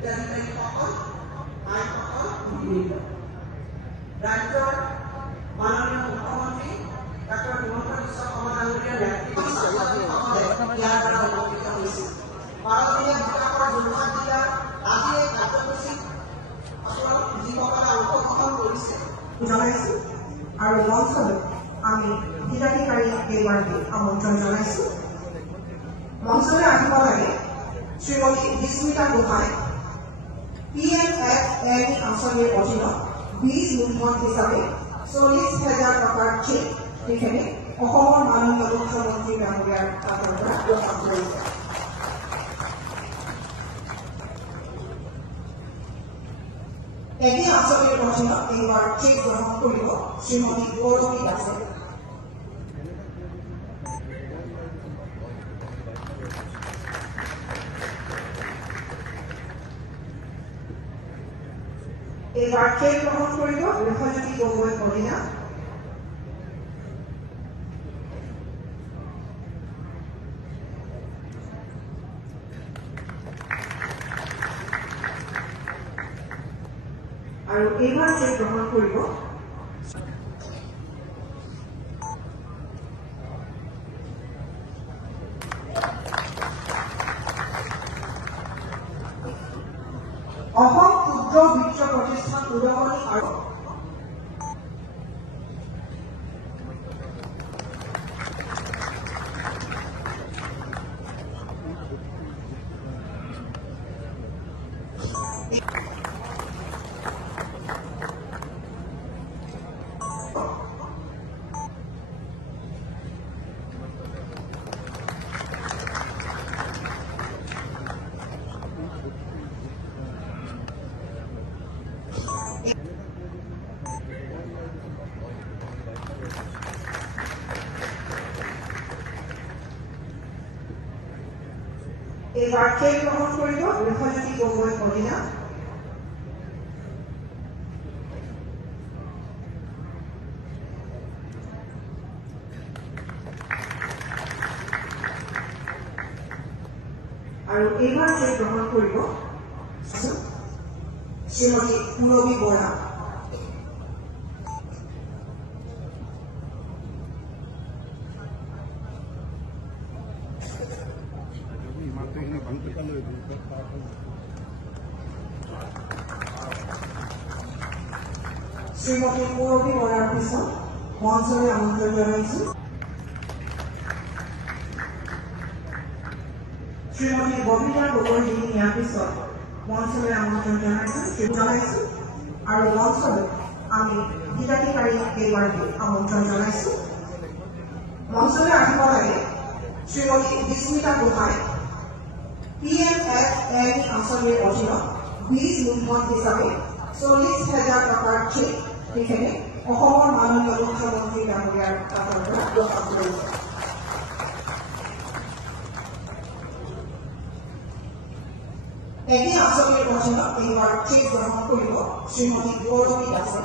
হিতাধিকাৰীসকল আইসকল মিলিত ৰাজ্যৰ মাননীয় মুখ্যমন্ত্ৰী ডক্টৰ হিমন্ত বিশ্ব শৰ্মা ডাঙৰীয়াৰ নেতৃত্বত ইয়াৰ দ্বাৰা উপকৃত হৈছিল। 12 দিনীয়া বিকাশৰ যোৰহাট জিলাৰ আজি এই কাৰ্যসূচীত আপোনালোক যিসকলে অংশগ্ৰহণ কৰিছে জনাইছো আৰু মঞ্চলৈ আমি হিতাধিকাৰী কেইগৰাকীক আমন্ত্ৰণ জনাইছো। মঞ্চলৈ আহিব লাগে শ্ৰীমতী বিস্মিতা গোহাঁই PMFNE আঁচনিৰ অধীনত 20 মূলধন হিচাপে 40,000 টকাৰ চেক তেখেতে অসমৰ মাননীয় মুখ্যমন্ত্ৰী ডাঙৰীয়াৰ হাতৰ পৰা গ্ৰহণ কৰিছে। একে আঁচনিৰ অধীনত এইবাৰ চেক গ্ৰহণ কৰিব শ্ৰীমতী গৌৰৱী দাসে। এইবাৰ চেক গ্ৰহণ কৰিব ৰেখজ্যোতি গগৈ কলিতা। আৰু এইবাৰ চেক গ্ৰহণ কৰিব অসম ক্ষুদ্ৰ বিত্ত প্ৰতিষ্ঠান উদগনি আৰু এইবাৰ চেক গ্ৰহণ কৰিব ৰেখজ্যোতি গগৈ কলিতা। আৰু এইবাৰ চেক গ্ৰহণ কৰিব শ্ৰীমতী পুৰবী বৰা। শ্ৰীমতী পুৰবী বৰাৰ পিছত মঞ্চলৈ আমন্ত্ৰণ জনাইছো শ্ৰীমতী ববিতা গগৈ ইয়াৰ পিছত মঞ্চলৈ আমন্ত্ৰণ জনাইছো আৰু মঞ্চলৈ আমি হিতাধিকাৰী কেইগৰাকীক আমন্ত্ৰণ জনাইছো। মঞ্চলৈ আহিব লাগে শ্ৰীমতী বিস্মিতা গোহাঁই PMFNE আঁচনিৰ অধীনত 20 মূলধন হিচাপে 40,000 টকাৰ চেক তেখেতে অসমৰ মাননীয় মুখ্যমন্ত্ৰী ডাঙৰীয়াৰ হাতৰ পৰা গ্ৰহণ কৰিছে। একে আঁচনিৰ অধীনত এইবাৰ চেক গ্ৰহণ কৰিব শ্ৰীমতী গৌৰৱী দাসে।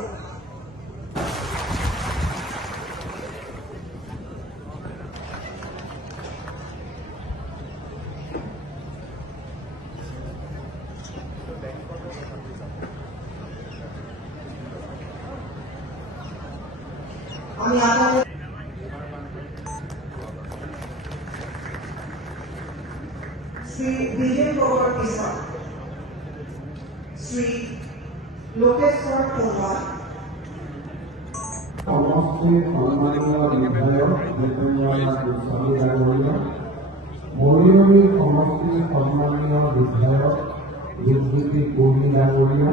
আমি আপনাদেৰ শ্ৰী বিজয় গগৈৰ পিছত শ্ৰী লোকেশ্বৰ সোণোৱাল সমষ্টিৰ সন্মানীয় বিধায়ক মৃত্যুঞ্জয় গোস্বামী ডাঙৰীয়া, মৰিয়নি সমষ্টিৰ সন্মানীয় বিধায়ক বিজ্যোতি কুৰ্মী ডাঙৰীয়া,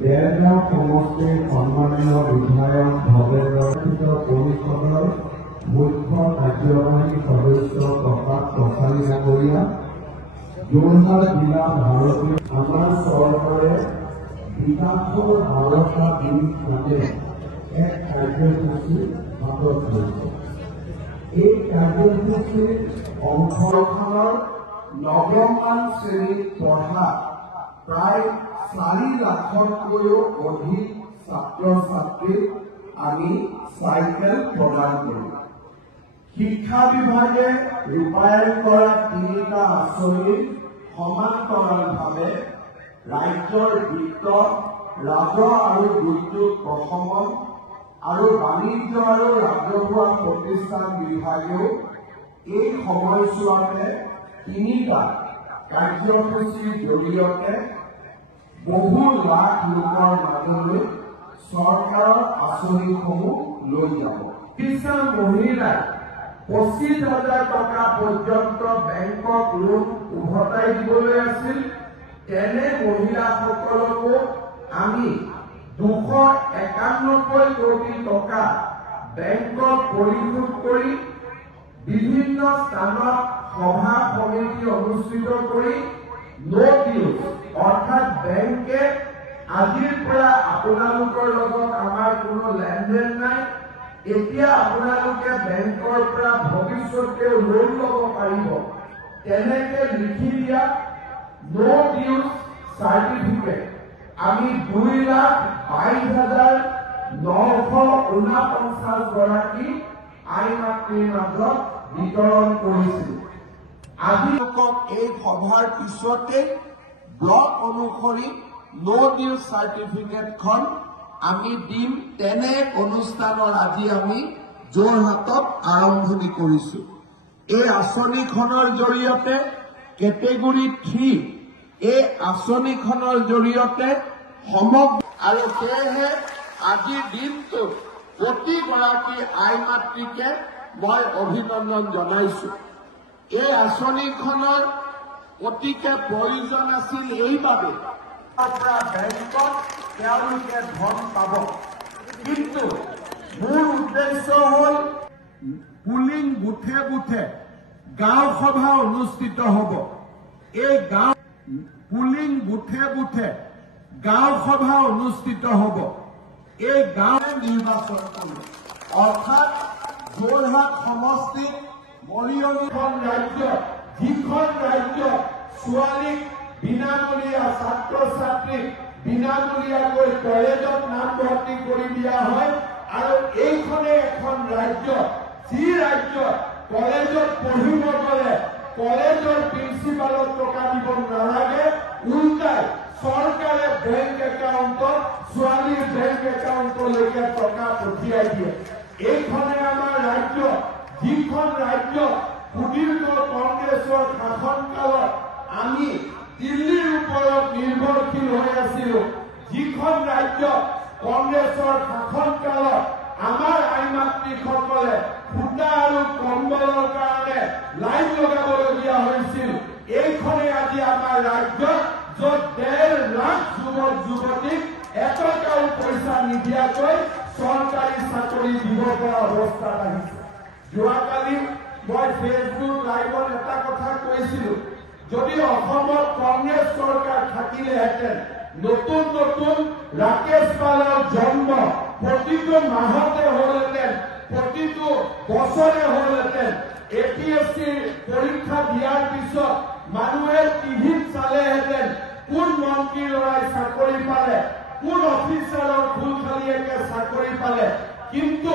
দেৰগাঁও সমষ্টিৰ সন্মানীয় বিধায়ক ভৱেন্দ্ৰ পৰিষদৰ মুখ্য কাৰ্যবাহী সদস্য প্ৰকাশ কছাৰী ডাঙৰীয়া, যোৰহাট জিলা ভাৰতীয় আমাৰ চৰকাৰে বিকাশৰ আৰক্ষা দিন নামে এক কাৰ্যসূচী হাতত লৈছে। এই কাৰ্যসূচীৰ অংশখনৰ নৱমমান শ্ৰেণীত পঢ়া প্ৰায় 4 লাখতকৈও অধিক ছাত্ৰ ছাত্ৰীক আমি চাইকেল প্ৰদান কৰিম। শিক্ষা বিভাগে ৰূপায়ণ কৰা 3টা আঁচনিৰ সমান্তৰালভাৱে ৰাজ্যৰ বিত্ত ৰাজহ আৰু দুৰ্যোগ প্ৰশমন আৰু বাণিজ্য আৰু ৰাজহুৱা প্ৰতিষ্ঠান বিভাগেও এই সময়ছোৱাতে 3টা কাৰ্যসূচীৰ জৰিয়তে বহু লাখ লোকৰ মাজলৈ চৰকাৰৰ আঁচনিসমূহ লৈ যাব। কিছুমান মহিলাই 25,000 টকা পৰ্যন্ত বেংকক লোন উভতাই দিবলৈ আছিল। তেনে মহিলাসকলকো আমি 291 কোটি টকা বেংকক পৰিশোধ কৰি বিভিন্ন স্থানত সভা সমিতি অনুষ্ঠিত কৰি নো ডিউজ অৰ্থাৎ বেংকে আজিৰ পৰা আপোনালোকৰ লগত আমাৰ কোনো লেনদেন নাই, এতিয়া আপোনালোকে বেংকৰ পৰা ভৱিষ্যতে লোন ল'ব পাৰিব, তেনেকে লিখি দিয়া নো ডিউজ চাৰ্টিফিকেট আমি 2,22,949 গৰাকী আই মাতৃৰ মাজত বিতৰণ কৰিছিল। আজি লোকক এই সভাৰ পিছতে ব্লক অনুসৰি নো ডিউজ চাৰ্টিফিকেটখন আমি দিম। তেনে অনুষ্ঠানৰ আজি আমি যোৰহাটত আৰম্ভণি কৰিছো। এই আঁচনিখনৰ জৰিয়তে কেটেগৰী 3 এই আঁচনিখনৰ জৰিয়তে সমগ্ৰ আৰু সেয়েহে আজিৰ দিনটো প্ৰতিগৰাকী আই মাতৃকে মই অভিনন্দন জনাইছো। এই আঁচনিখনৰ অতিকে প্ৰয়োজন আছিল এইবাবে বেংকত তেওঁলোকে ধন পাব, কিন্তু মূল উদ্দেশ্য হল পুলিং বুথে বুথে গাঁও সভা অনুষ্ঠিত হ'ব। এই গাঁও পুলিং বুথে বুথে গাঁও সভা অনুষ্ঠিত হ'ব। এই গাঁৱে নিৰ্বাচন কৰিব, অৰ্থাৎ যোৰহাট সমষ্টিত মৰিয়নিখন ৰাজ্য, যিখন ৰাজ্যত ছোৱালীক বিনামূলীয়া ছাত্ৰ ছাত্ৰীক বিনামূলীয়াকৈ কলেজত নামভৰ্তি কৰি দিয়া হয়, আৰু এইখনে এখন ৰাজ্য যি ৰাজ্যত কলেজত পঢ়িব গ'লে কলেজৰ প্ৰিন্সিপালক টকা দিব নালাগে, উল্টাই চৰকাৰে বেংক একাউণ্টত ছোৱালীৰ বেংক একাউণ্টলৈকে টকা পঠিয়াই দিয়ে। এইখনে আমাৰ ৰাজ্য, যিখন ৰাজ্যত সুদীৰ্ঘ কংগ্ৰেছৰ শাসনকালত আমি দিল্লীৰ ওপৰত নিৰ্ভৰশীল হৈ আছিলো, যিখন ৰাজ্যত কংগ্ৰেছৰ শাসনকালত আমাৰ আই মাতৃসকলে সূতা আৰু কম্বলৰ কাৰণে লাইন লগাবলগীয়া হৈছিল। এইখনে আজি আমাৰ ৰাজ্য, য'ত 1.5 লাখ যুৱক যুৱতীক এটকাও পইচা নিদিয়াকৈ চৰকাৰী চাকৰি দিব পৰা অৱস্থাত আহিছে। যোৱাকালি মই ফেচবুক লাইভত এটা কথা কৈছিলো, যদি অসমত কংগ্ৰেছ চৰকাৰ থাকিলেহেঁতেন নতুন নতুন ৰাকেশ পালৰ জন্ম প্ৰতিটো মাহতে হলহেঁতেন, প্ৰতিটো বছৰে হলহেঁতেন। APSC পৰীক্ষা দিয়াৰ পিছত মানুহে টিভিত চালেহেঁতেন কোন মন্ত্ৰীৰ ল'ৰাই চাকৰি পালে, কোন অফিচাৰৰ ফুলখালীয়েকে চাকৰি পালে। কিন্তু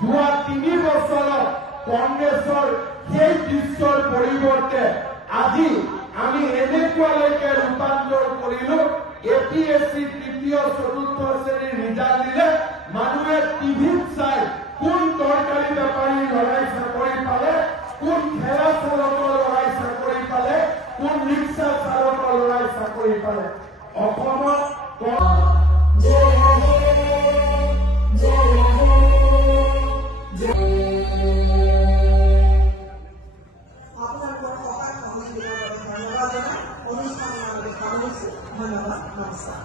যোৱা 3 বছৰত কংগ্ৰেছৰ সেই দৃশ্যৰ পৰিৱৰ্তে আজি আমি এনেকুৱালৈকে ৰূপান্তৰ কৰিলো, APSC 3য় 4ৰ্থ শ্ৰেণীৰ ৰিজাল্ট দিলে মানুহে টিভিত চাই কোন তৰকাৰী বেপাৰীৰ ল'ৰাই চাকৰি পালে, কোন ঠেলা চালকৰ ল'ৰাই চাকৰি পালে, কোন ৰিক্সা চালকৰ ল'ৰাই চাকৰি পালে। অসমত ধন্যবাদ, নমস্কাৰ।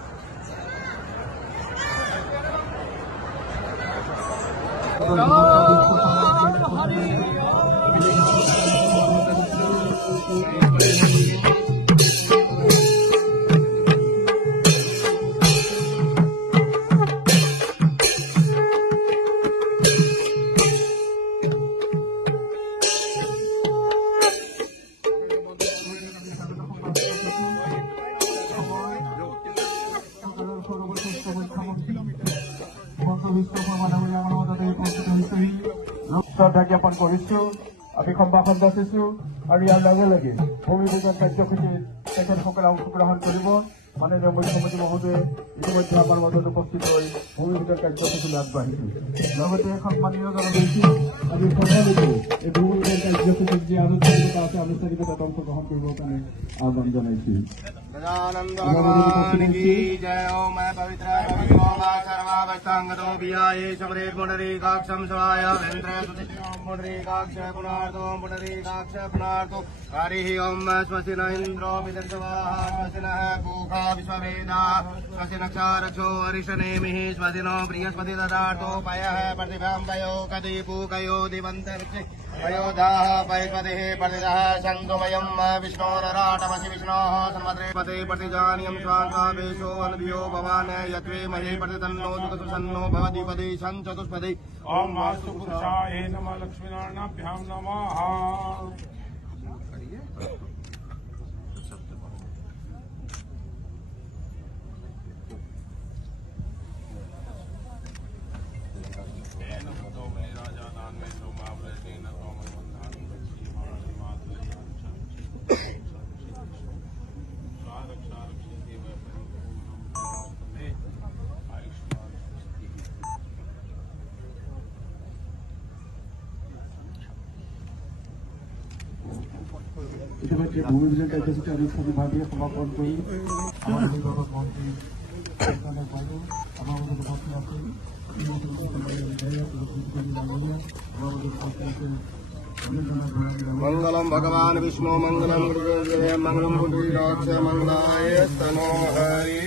শ্ৰদ্ধা জ্ঞাপন কৰিছো, আমি সম্ভাষণ বাচিছো আৰু ইয়াৰ লগে লগে ভূমি পূজন কাৰ্যসূচীত তেখেতসকলে অংশগ্ৰহণ কৰিব। মাননীয় মুখ্যমন্ত্ৰী মহোদয়ে ইতিমধ্যে আমাৰ মাজত উপস্থিত হৈ ভূমি পূজাৰ কাৰ্যসূচীলৈ আগবাঢ়িছে। লগতে সন্মানীয় জনগোষ্ঠী আজি সকলোকে এই ভূমি পূজাৰ কাৰ্যসূচীত যি আনুষ্ঠানিকতা আছে আনুষ্ঠানিকতাত অংশগ্ৰহণ কৰিবৰ কাৰণে আহ্বান জনাইছিল। गजानंद भगवान की जय। ओम पवित्र सर्वावस्थांगतो बियाये शबरे पुंडरीकाक्षं शिवाय वेन्द्र पुंडरीकाक्ष पुनार्दो पुंडरीकाक्ष पुनार्दो हरिः ओम स्वस्ति न इन्द्रो विदर्शवाः स्वस्ति नः पूषा विश्ववेदाः स्वस्ति नक्षारक्षो हरिषनेमिः स्वस्ति नो बृहस्पति ददातो पयः प्रतिभां पयो कदीपूकयो दिवन्तरिक्षे पयोधाः पयस्पतिः प्रतिदः सन्तुमयं विष्णोरराटमसि विष्णोः सन्मद्रे पते प्रतिजानीयं स्वान्तावेशो अन्वियो भवान् यत्वे महे प्रतितन्नो दुःखसुसन्नो भवति पदे सञ्चतुष्पदे। ओम मास्तु पुरुषाय नमः लक्ष्मीनारायणाभ्यां नमः। ইতিমধ্যে ভূমি পূজাৰ কাৰ্যসূচী আনুষ্ঠানিকভাৱে সমাপন কৰি আমাৰ বিভাগৰ মন্ত্ৰী আমাৰ মাজত উপস্থিত আছে। मंगलम भगवान विष्णु मंगलम गुरुदेव मंगलम पुंडरीकाक्ष मंगलाय तनो हरि।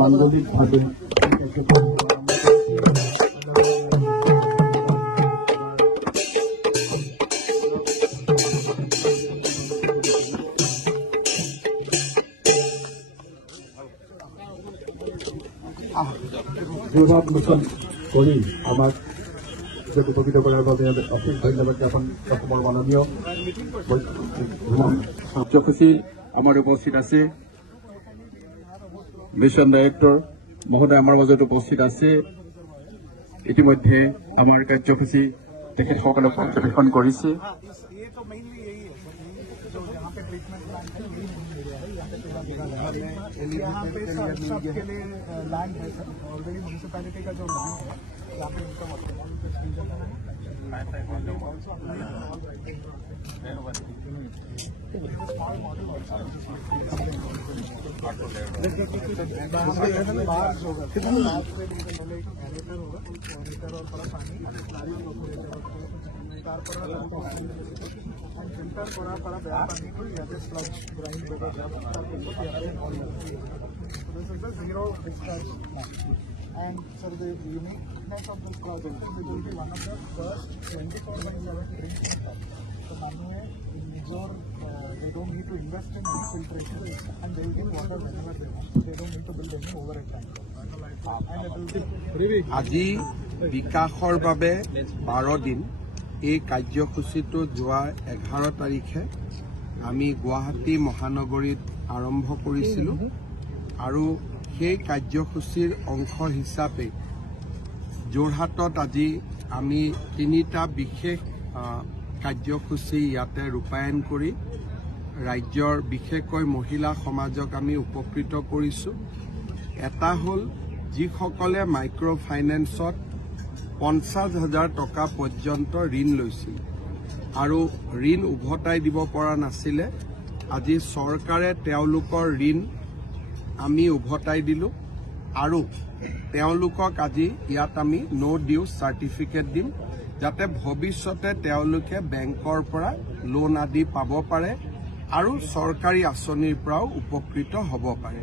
মানগলিকভাৱে মোচন কৰি আমাক উপকৃত কৰাৰ বাবে অশেষ ধন্যবাদ জ্ঞাপন অসমৰ মাননীয় কাৰ্যসূচী আমাৰ উপস্থিত আছে। মিছন ডাইৰেক্টৰ মহোদয় আমাৰ মাজত উপস্থিত আছে। ইতিমধ্যে আমাৰ কাৰ্যসূচী তেখেতসকলক পৰ্যবেক্ষণ কৰিছে। यहाँ पे सबके लिए लैंड है सर। ऑलरेडी म्यूनिसिपैलिटी का जो लैंड है यहाँ पे इनका This is a zero discharge plant. And sir, the uniqueness of this project is it will be one of the first 24/7 drinking pumps. So Manu in Mijor, they don't need to invest in any filtration and they will give water whenever they want. So they don't need to build any overhead tank. And it will be আজি বিকাশৰ বাবে 12 দিন এই কাৰ্যসূচীটো যোৱা 11 তাৰিখে আমি গুৱাহাটী মহানগৰীত আৰম্ভ কৰিছিলোঁ আৰু সেই কাৰ্যসূচীৰ অংশ হিচাপে যোৰহাটত আজি আমি 3টা বিশেষ কাৰ্যসূচী ইয়াতে ৰূপায়ণ কৰি ৰাজ্যৰ বিশেষকৈ মহিলা সমাজক আমি উপকৃত কৰিছোঁ। এটা হ'ল যিসকলে মাইক্ৰ ফাইনেন্সত 50,000 টকা পৰ্যন্ত ঋণ লৈছিল আৰু ঋণ উভতাই দিব পৰা নাছিলে। আজি চৰকাৰে তেওঁলোকৰ ঋণ আমি উভতাই দিলোঁ আৰু তেওঁলোকক আজি ইয়াত আমি নো ডিউজ চাৰ্টিফিকেট দিম যাতে ভৱিষ্যতে তেওঁলোকে বেংকৰ পৰা লোন আদি পাব পাৰে আৰু চৰকাৰী আঁচনিৰ পৰাও উপকৃত হ'ব পাৰে।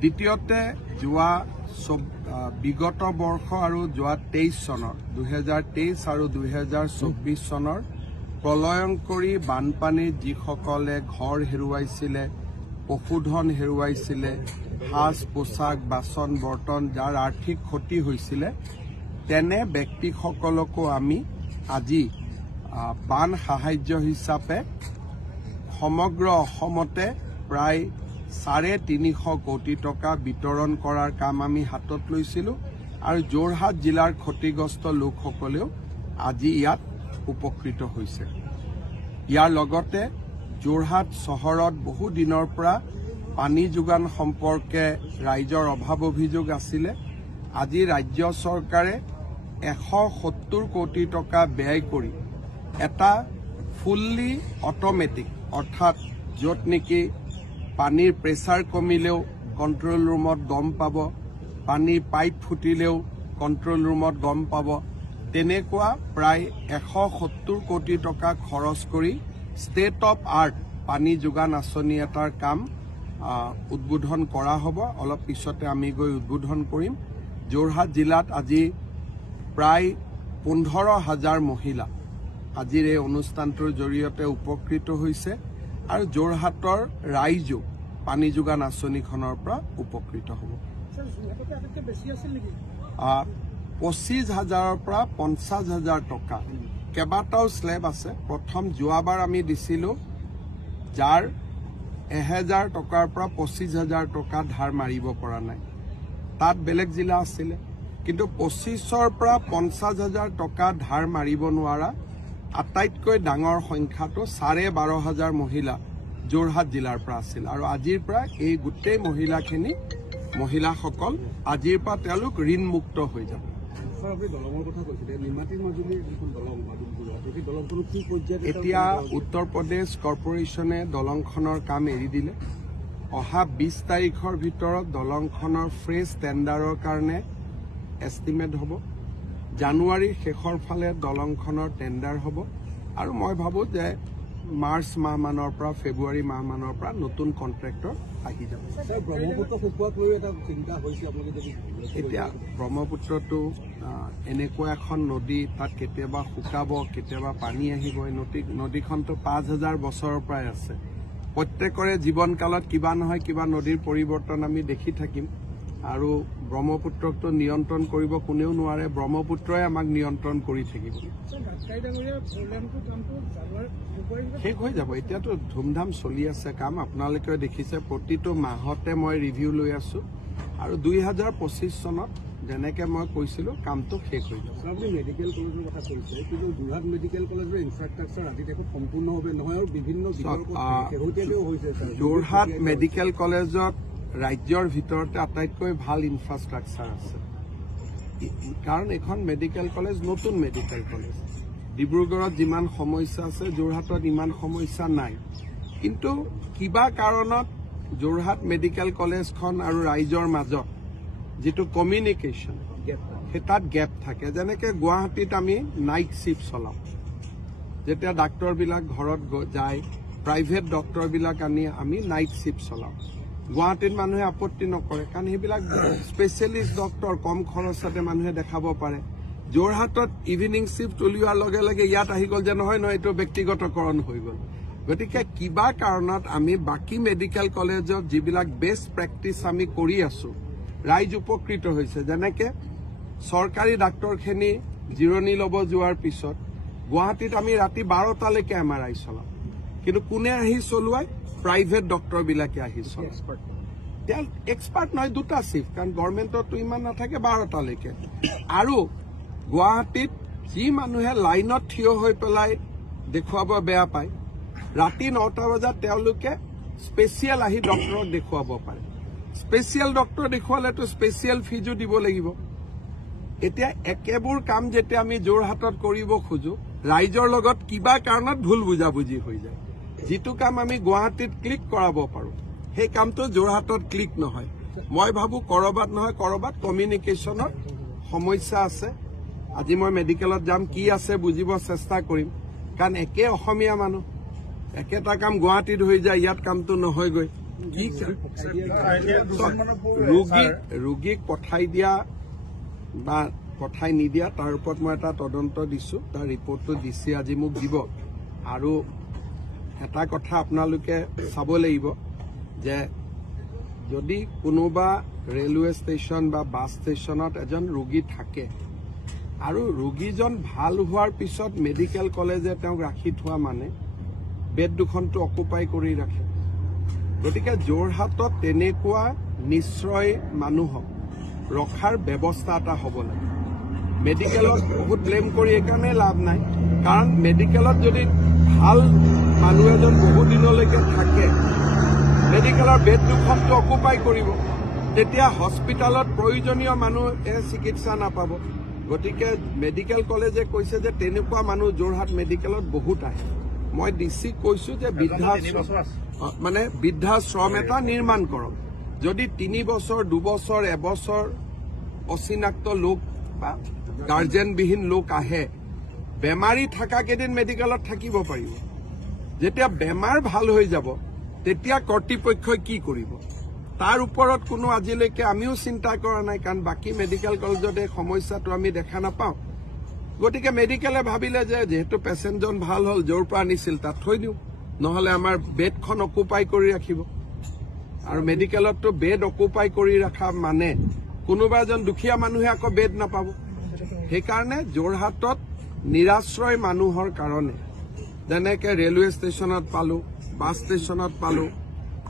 দ্বিতীয়তে যোৱা বিগত বৰ্ষ আৰু যোৱা 23 চনৰ 2023 আৰু 2024 চনৰ প্ৰলয়ংকৰী বানপানীত যিসকলে ঘৰ হেৰুৱাইছিলে, পশুধন হেৰুৱাইছিলে, সাজ পোছাক বাচন বৰ্তন যাৰ আৰ্থিক ক্ষতি হৈছিলে, তেনে ব্যক্তিসকলকো আমি আজি বান সাহায্য হিচাপে সমগ্ৰ অসমতে প্ৰায় 350 কোটি টকা বিতৰণ কৰাৰ কাম আমি হাতত লৈছিলোঁ আৰু যোৰহাট জিলাৰ ক্ষতিগ্ৰস্ত লোকসকলেও আজি ইয়াত উপকৃত হৈছে। ইয়াৰ লগতে যোৰহাট চহৰত বহু দিনৰ পৰা পানী যোগান সম্পৰ্কে ৰাইজৰ অভাৱ অভিযোগ আছিলে। আজি ৰাজ্য চৰকাৰে 170 কোটি টকা ব্যয় কৰি এটা ফুল্লি অট'মেটিক অৰ্থাৎ য'ত নেকি পানীৰ প্ৰেছাৰ কমিলেও কণ্ট্ৰল ৰুমত গম পাব, পানীৰ পাইপ ফুটিলেও কণ্ট্ৰল ৰুমত গম পাব, তেনেকুৱা প্ৰায় 170 কোটি টকা খৰচ কৰি ষ্টেট অফ আৰ্ট পানী যোগান আঁচনি এটাৰ কাম উদ্বোধন কৰা হ'ব। অলপ পিছতে আমি গৈ উদ্বোধন কৰিম। যোৰহাট জিলাত আজি প্ৰায় 15,000 মহিলা আজিৰ এই অনুষ্ঠানটোৰ জৰিয়তে উপকৃত হৈছে আৰু যোৰহাটৰ ৰাইজো পানী যোগান আঁচনিখনৰ পৰা উপকৃত হ'ব। 25,000ৰ পৰা 50,000 টকা কেইবাটাও স্লেব আছে। প্ৰথম যোৱাবাৰ আমি দিছিলোঁ যাৰ 1,000 টকাৰ পৰা 25,000 টকা ধাৰ মাৰিব পৰা নাই, তাত বেলেগ জিলা আছিলে। কিন্তু 25ৰ পৰা 50,000 টকা ধাৰ মাৰিব নোৱাৰা আটাইতকৈ ডাঙৰ সংখ্যাটো 12,500 মহিলা যোৰহাট জিলাৰ পৰা আছিল আৰু আজিৰ পৰা এই গোটেই মহিলাসকল আজিৰ পৰা তেওঁলোক ঋণমুক্ত হৈ যাব। এতিয়া উত্তৰ প্ৰদেশ কৰ্পোৰেশ্যনে দলংখনৰ কাম এৰি দিলে। অহা 20 তাৰিখৰ ভিতৰত দলংখনৰ ফ্ৰেছ টেণ্ডাৰৰ কাৰণে এষ্টিমেট হ'ব। জানুৱাৰীৰ শেষৰ ফালে দলংখনৰ টেণ্ডাৰ হ'ব আৰু মই ভাবোঁ যে মাৰ্চ মাহমানৰ পৰা ফেব্ৰুৱাৰী মাহমানৰ পৰা নতুন কণ্ট্ৰেক্টৰ আহি যাব। এতিয়া ব্ৰহ্মপুত্ৰটো এনেকুৱা এখন নদী, তাত কেতিয়াবা শুকাব, কেতিয়াবা পানী আহিব। নদীখনতো 5,000 বছৰৰ পৰাই আছে। প্ৰত্যেকৰে জীৱনকালত কিবা নহয় কিবা নদীৰ পৰিৱৰ্তন আমি দেখি থাকিম আৰু ব্ৰহ্মপুত্ৰকতো নিয়ন্ত্ৰণ কৰিব কোনেও নোৱাৰে, ব্ৰহ্মপুত্ৰই আমাক নিয়ন্ত্ৰণ কৰি থাকিব। শেষ হৈ যাব। এতিয়াতো ধুমধাম চলি আছে কাম, আপোনালোকে দেখিছে। প্ৰতিটো মাহতে মই ৰিভিউ লৈ আছো আৰু 2025 চনত যেনেকে মই কৈছিলো কামটো শেষ হৈ যাব। মেডিকেল কলেজৰ কথা কৈছে, কিন্তু যোৰহাট মেডিকেল কলেজৰ ইনফ্ৰাষ্ট্ৰাকচাৰ আজি দেখোন সম্পূৰ্ণভাৱে নহয় আৰু বিভিন্ন শেহতীয়াকৈও হৈছে। যোৰহাট মেডিকেল কলেজত ৰাজ্যৰ ভিতৰতে আটাইতকৈ ভাল ইনফ্ৰাষ্ট্ৰাকচাৰ আছে, কাৰণ এখন মেডিকেল কলেজ নতুন মেডিকেল কলেজ। ডিব্ৰুগড়ত যিমান সমস্যা আছে যোৰহাটত ইমান সমস্যা নাই, কিন্তু কিবা কাৰণত যোৰহাট মেডিকেল কলেজখন আৰু ৰাইজৰ মাজত যিটো কমিউনিকেশ্যন সেই তাত গেপ থাকে। যেনেকে গুৱাহাটীত আমি নাইট শ্বিফ্ট চলাওঁ, যেতিয়া ডাক্তৰবিলাক ঘৰত যায়, প্ৰাইভেট ডক্তৰবিলাক আনি আমি নাইট শ্বিফ্ট চলাওঁ। গুৱাহাটীত মানুহে আপত্তি নকৰে, কাৰণ সেইবিলাক স্পেচিয়েলিষ্ট ডক্তৰ, কম খৰচতে মানুহে দেখাব পাৰে। যোৰহাটত ইভিনিং শ্বিফ্ট উলিওৱাৰ লগে লগে ইয়াত আহি গ'ল যে নহয় এইটো ব্যক্তিগতকৰণ হৈ গ'ল। গতিকে কিবা কাৰণত আমি বাকী মেডিকেল কলেজত যিবিলাক বেষ্ট প্ৰেক্টিচ আমি কৰি আছো, ৰাইজ উপকৃত হৈছে। যেনেকে চৰকাৰী ডাক্তৰখিনি জিৰণি ল'ব যোৱাৰ পিছত গুৱাহাটীত আমি ৰাতি 12টালৈকে MRI চলাওঁ, কিন্তু কোনে আহি চলোৱাই? প্ৰাইভেট ডক্তৰবিলাকে আহি চলায়। তেওঁ এক্সপাৰ্ট নহয়, 2টা শ্বিফ্ট, কাৰণ গভৰ্ণমেণ্টতো ইমান নাথাকে 12টালৈকে। আৰু গুৱাহাটীত যি মানুহে লাইনত থিয় হৈ পেলাই দেখুৱাব বেয়া পায়, ৰাতি 9টা বজাত তেওঁলোকে স্পেচিয়েল আহি ডক্তৰক দেখুৱাব পাৰে। স্পেচিয়েল ডক্তৰ দেখুৱালেতো স্পেচিয়েল ফিজো দিব লাগিব। এতিয়া একেবোৰ কাম যেতিয়া আমি যোৰহাটত কৰিব খোজো, ৰাইজৰ লগত কিবা কাৰণত ভুল বুজাবুজি হৈ যায়। যিটো কাম আমি গুৱাহাটীত ক্লিক কৰাব পাৰো, সেই কামটো যোৰহাটত ক্লিক নহয় মই ভাবো কৰবাত নহয় কৰবাত কমিউনিকেশ্যনৰ সমস্যা আছে আজি মই মেডিকেলত যাম কি আছে বুজিব চেষ্টা কৰিম কাৰণ একে অসমীয়া মানুহ একেটা কাম গুৱাহাটীত হৈ যায় ইয়াত কামটো নহয়গৈ কি ৰোগীক পঠাই দিয়া বা পঠাই নিদিয়া তাৰ ওপৰত মই এটা তদন্ত দিছো তাৰ ৰিপৰ্টটো দিছে আজি মোক দিব আৰু এটা কথা আপোনালোকে চাব লাগিব যে যদি কোনোবা ৰেলৱে ষ্টেচন বা বাছ ষ্টেচনত এজন ৰোগী থাকে আৰু ৰোগীজন ভাল হোৱাৰ পিছত মেডিকেল কলেজে তেওঁক ৰাখি থোৱা মানে বেড দুখনটো অকুপাই কৰি ৰাখে গতিকে যোৰহাটত তেনেকুৱা নিশ্চয় মানুহক ৰখাৰ ব্যৱস্থা এটা হ'ব লাগে মেডিকেলত বহুত ব্লেম কৰি এইকাৰণে লাভ নাই কাৰণ মেডিকেলত যদি ভাল মানুহ এজন বহু দিনলৈকে থাকে মেডিকেলৰ বেড দুখনটো অকুপাই কৰিব তেতিয়া হস্পিটেলত প্ৰয়োজনীয় মানুহে চিকিৎসা নাপাব গতিকে মেডিকেল কলেজে কৈছে যে তেনেকুৱা মানুহ যোৰহাট মেডিকেলত বহুত আহে মই ডিচিক কৈছো যে বৃদ্ধাশ্ৰম এটা নিৰ্মাণ কৰক যদি 3 বছৰ 2 বছৰ এবছৰ অচিনাক্ত লোক বা গাৰ্জেনবিহীন লোক আহে বেমাৰী থকা কেইদিন মেডিকেলত থাকিব পাৰিব যেতিয়া বেমাৰ ভাল হৈ যাব তেতিয়া কৰ্তৃপক্ষই কি কৰিব তাৰ ওপৰত কোনো আজিলৈকে আমিও চিন্তা কৰা নাই কাৰণ বাকী মেডিকেল কলেজত এই সমস্যাটো আমি দেখা নাপাওঁ গতিকে মেডিকেলে ভাবিলে যে যেহেতু পেচেণ্টজন ভাল হ'ল য'ৰ পৰা আনিছিল তাত থৈ দিওঁ নহলে আমাৰ বেডখন অকুপাই কৰি ৰাখিব আৰু মেডিকেলততো বেড অকুপাই কৰি ৰখা মানে কোনোবা এজন দুখীয়া মানুহে আকৌ বেড নাপাব সেইকাৰণে যোৰহাটত নিৰাশ্ৰয় মানুহৰ কাৰণে যেনেকে ৰেলৱে ষ্টেচনত পালো বাছ ষ্টেচনত পালো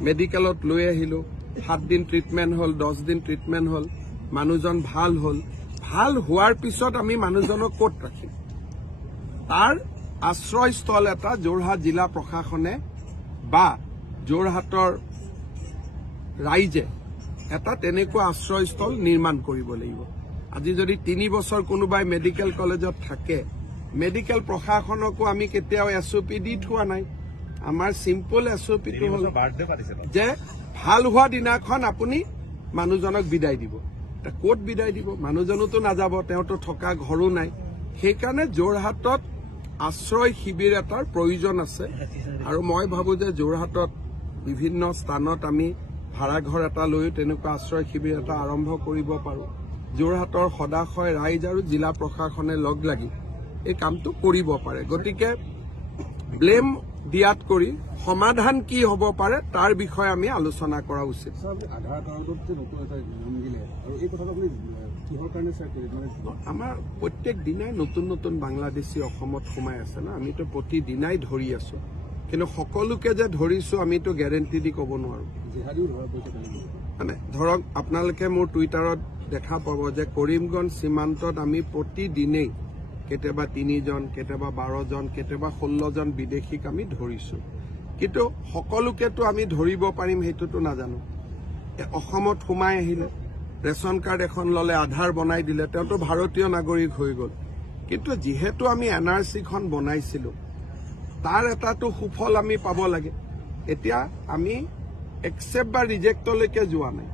মেডিকেলত লৈ আহিলো 7 দিন ট্ৰিটমেণ্ট হ'ল 10 দিন ট্ৰিটমেণ্ট হ'ল মানুহজন ভাল হ'ল ভাল হোৱাৰ পিছত আমি মানুহজনক ক'ত ৰাখিম তাৰ আশ্ৰয়স্থল এটা যোৰহাট জিলা প্ৰশাসনে বা যোৰহাটৰ ৰাইজে এটা তেনেকুৱা আশ্ৰয়স্থল নিৰ্মাণ কৰিব লাগিব আজি যদি 3 বছৰ কোনোবাই মেডিকেল কলেজত থাকে মেডিকেল প্ৰশাসনকো আমি কেতিয়াও এছঅপি দি থোৱা নাই আমাৰ সিম্পল এছঅপিটো হ'ল যে ভাল হোৱা দিনাখন আপুনি মানুহজনক বিদায় দিব ক'ত বিদায় দিব মানুহজনোতো নাযাব তেওঁতো থকা ঘৰো নাই সেইকাৰণে যোৰহাটত আশ্ৰয় শিবিৰ এটাৰ প্ৰয়োজন আছে আৰু মই ভাবো যে যোৰহাটত বিভিন্ন স্থানত আমি ভাড়াঘৰ এটা লৈ তেনেকুৱা আশ্ৰয় শিবিৰ এটা আৰম্ভ কৰিব পাৰো যোৰহাটৰ সদাশয় ৰাইজ আৰু জিলা প্ৰশাসনে লগ লাগি এই কামটো কৰিব পাৰে গতিকে ব্লেম দিয়াত কৰি সমাধান কি হ'ব পাৰে তাৰ বিষয়ে আমি আলোচনা কৰা উচিত আধাৰ কাৰ্ডত যে নতুন এটা নিয়ম দিলে আৰু এই কথাটো আপুনি কিহৰ কাৰণে আমাৰ প্ৰত্যেক দিনাই নতুন নতুন বাংলাদেশী অসমত সোমাই আছে না আমিতো প্ৰতিদিনাই ধৰি আছো কিন্তু সকলোকে যে ধৰিছো আমিতো গ্যাৰেণ্টি দি ক'ব নোৱাৰো মানে ধৰক আপোনালোকে মোৰ টুইটাৰত দেখা পাব যে কৰিমগঞ্জ সীমান্তত আমি প্ৰতিদিনেই কেতিয়াবা 3 জন কেতিয়াবা 12 জন কেতিয়াবা 16 জন বিদেশীক আমি ধৰিছো কিন্তু সকলোকেতো আমি ধৰিব পাৰিম সেইটোতো নাজানো অসমত সোমাই আহিলে ৰেচন কাৰ্ড এখন ললে আধাৰ বনাই দিলে তেওঁতো ভাৰতীয় নাগৰিক হৈ গ'ল কিন্তু যেহেতু আমি এনআৰচিখন বনাইছিলো তাৰ এটাতো সুফল আমি পাব লাগে এতিয়া আমি একসেপ্ট বা ৰিজেক্টলৈকে যোৱা নাই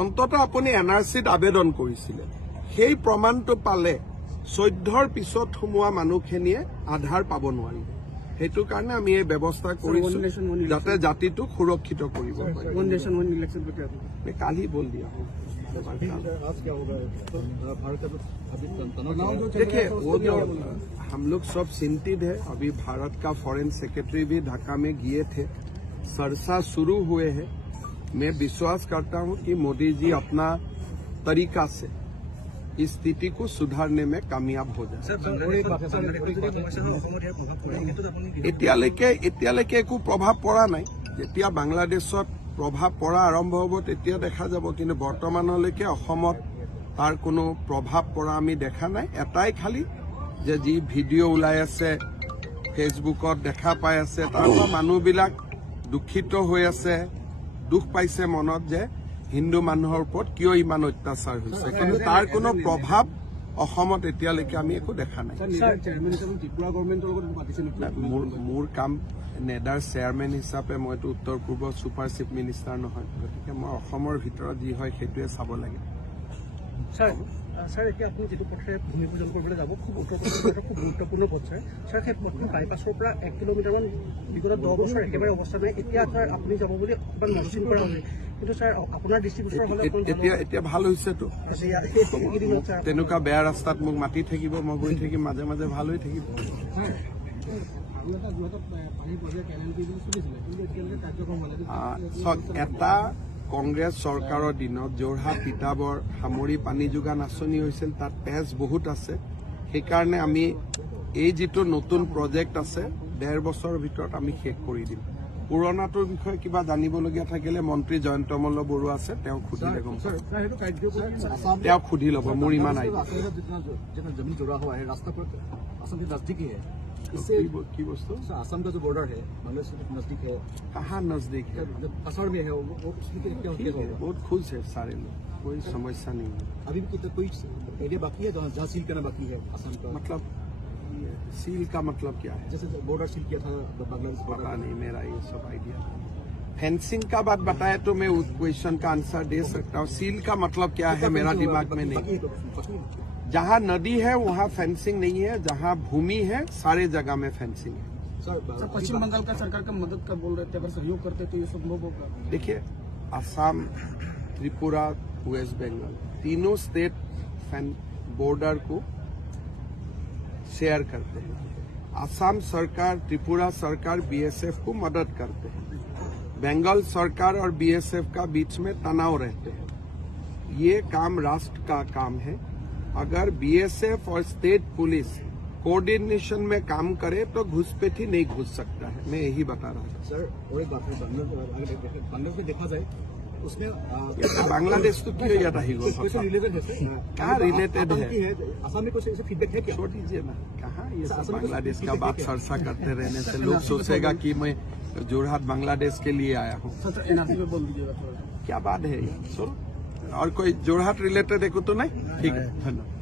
অন্তত আপুনি এনআৰচিত আবেদন কৰিছিলে সেই প্ৰমাণটো পালে 14ৰ পিছত সোমোৱা মানুহখিনিয়ে আধাৰ পাব নোৱাৰিব সেইটো কাৰণে আমি এই ব্যৱস্থা কৰিছো যাতে জাতিটোক সুৰক্ষিত কৰিব পাৰি কালি বল দিয়া देखिए वो जो हम लोग सब चिंतित है अभी भारत का फॉरेन सेक्रेटरी भी ढाका में गए थे चर्चा शुरू हुए हैं मैं विश्वास करता हूं कि मोदी जी अपना तरीका से इस स्थिति को सुधारने में कामयाब हो जाए এতিয়ালৈকে একো প্ৰভাৱ পৰা নাই যেতিয়া বাংলাদেশত প্ৰভাৱ পৰা আৰম্ভ হ'ব তেতিয়া দেখা যাব কিন্তু বৰ্তমানলৈকে অসমত তাৰ কোনো প্ৰভাৱ পৰা আমি দেখা নাই এটাই খালি যে যি ভিডিঅ' ওলাই আছে ফেচবুকত দেখা পাই আছে তাৰ মানুহবিলাক দুখিত হৈ আছে দুখ পাইছে মনত যে হিন্দু মানুহৰ ওপৰত কিয় ইমান অত্যাচাৰ হৈছে কিন্তু তাৰ কোনো প্ৰভাৱ অসমত এতিয়ালৈকে আমি একো দেখা নাই মোৰ কাম নেডাৰ চেয়াৰমেন হিচাপে মইতো উত্তৰ পূৰ্বৰ ছুপাৰ চিফ মিনিষ্টাৰ নহয় গতিকে মই অসমৰ ভিতৰত যি হয় সেইটোৱে চাব লাগে স্যাৰ এতিয়া আপনি যেটো পথে ভূমি পূজন কৰিবলৈ যাব খুব উত্তৰ পূৰ্বাঞ্চলৰ খুব গুৰুত্বপূৰ্ণ পথ স্যাৰ সেই পথটো বাইপাছৰ পৰা 1 কিলোমিটাৰমান বিগত 10 বছৰ একেবাৰে অৱস্থা নাই এতিয়া স্যাৰ আপুনি যাব বুলি অকমান মনচিন কৰা হৈছে কিন্তু স্যাৰ আপোনাৰ ডিষ্ট্ৰিবিউটৰ হলে এতিয়া ভাল হৈছেতো তেনেকুৱা বেয়া ৰাস্তাত মোক মাতি থাকিব মই গৈ থাকিম মাজে মাজে ভাল হৈ থাকিব এটা কংগ্ৰেছ চৰকাৰৰ দিনত যোৰহাট তিতাবৰ সামৰি পানী যোগান আঁচনি হৈছিল তাত পেজ বহুত আছে সেইকাৰণে আমি এই যিটো নতুন প্ৰজেক্ট আছে 1.5 বছৰৰ ভিতৰত আমি শেষ কৰি দিম পুৰণাটোৰ বিষয়ে কিবা জানিবলগীয়া থাকিলে মন্ত্ৰী জয়ন্ত মল্ল বৰুৱা আছে তেওঁক সুধিলে গম তেওঁক সুধি ল'ব মোৰ ইমান जमीन जुड़ा हुआ है रास्ता पर असम के नजदीक ही है इससे की वस्तु असम का जो बॉर्डर है बांग्लादेश के नजदीक है कहाँ नजदीक है असर में है वो बहुत खुश है सारे लोग कोई समस्या नहीं है अभी भी कोई एरिया बाकी है जहाँ सील करना बाकी है असम का मतलब सील का मतलब क्या है जैसे बॉर्डर सील किया था बांग्लादेश पता नहीं मेरा ये सब आइडिया फेंसिंग का बात बताए तो मैं उस क्वेश्चन का आंसर दे सकता हूँ सील का मतलब क्या है मेरा दिमाग में नहीं जहाँ नदी है वहाँ फेंसिंग नहीं है जहाँ भूमि है सारे जगह में फेंसिंग है सर पश्चिम बंगाल का सरकार का मदद का बोल रहे थे अगर सहयोग करते तो ये संभव होगा देखिए असम त्रिपुरा वेस्ट बंगाल तीनों स्टेट बॉर्डर को शेयर करते हैं असम सरकार त्रिपुरा सरकार बीएसएफ को मदद करते हैं बंगाल सरकार और बीएसएफ का बीच में तनाव रहते हैं ये काम राष्ट्र का काम है अगर बीएसएफ और स्टेट पुलिस कोऑर्डिनेशन में काम करे तो घुसपैठी नहीं घुस सकता है मैं यही बता रहा हूँ सर और एक बात है बांग्लादेश में देखा जाए उसमें बांग्लादेश तो क्यों याद ही रिलेटेड है कहाँ रिलेटेड है असम में कुछ फीडबैक है क्या छोड़ दीजिए ना कहाँ ये सब बांग्लादेश का बात सरसा करते रहने से लोग सोचेगा कि मैं जोरहाट बांग्लादेश के लिए आया हूँ एनआरसी में बोल दीजिएगा क्या बात है ये सुनो और कोई जोरहाट रिलेटेड एक तो नहीं ठीक है धन्यवाद